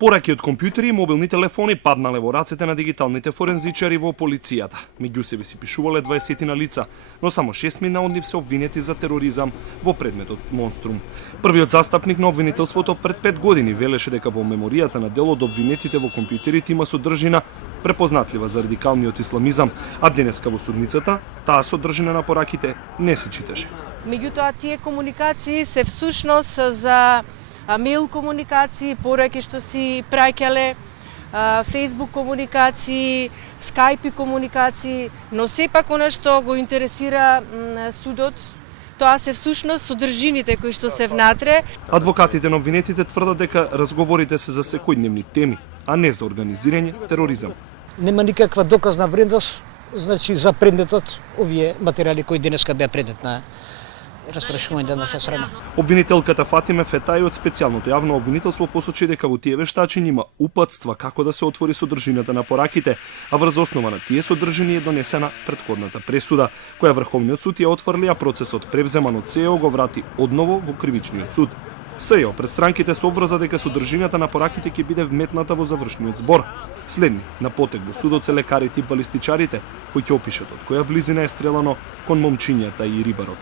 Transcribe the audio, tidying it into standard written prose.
Пораки од компјутери и мобилни телефони паднале во рацете на дигиталните форензичари во полицијата. Меѓу себе си пишувале 20 лица, но само 6 од нив се обвинети за тероризам во предметот Монструм. Првиот застапник на обвинителството пред 5 години велеше дека во меморијата на дел од обвинетите во компјутерите има содржина препознатлива за радикалниот исламизам, а денеска во судницата таа содржина на пораките не се читаше. Меѓутоа тие комуникации се всушност за мејл комуникации, пораки што си праќале, Facebook комуникации, Skype комуникации, но сепак она што го интересира судот, тоа се всушност содржините кои што се внатре. Адвокатите на обвинетите тврдат дека разговорите се за секојдневни теми, а не за организирање тероризам. Нема никаква доказна вредност, значи за предметот овие материјали кои денеска беа предмет на распрашување на наша страна. Обвинителката Фатиме Фетај од специјалното јавно обвинителство посочи дека во тие вештачиња има упатства како да се отвори содржината на пораките, а врз основа на тие содржини е донесена претходната пресуда, која Врховниот суд ја отфрли, а процесот превземан од СЕО го врати одново во кривичниот суд. СЕО пред странките се обврза дека содржината на пораките ќе биде вметната во завршниот збор. Следни на потек во судот се лекарите и балистичарите, кои ќе опишат од која близина е стрелано кон момчињата и рибарот.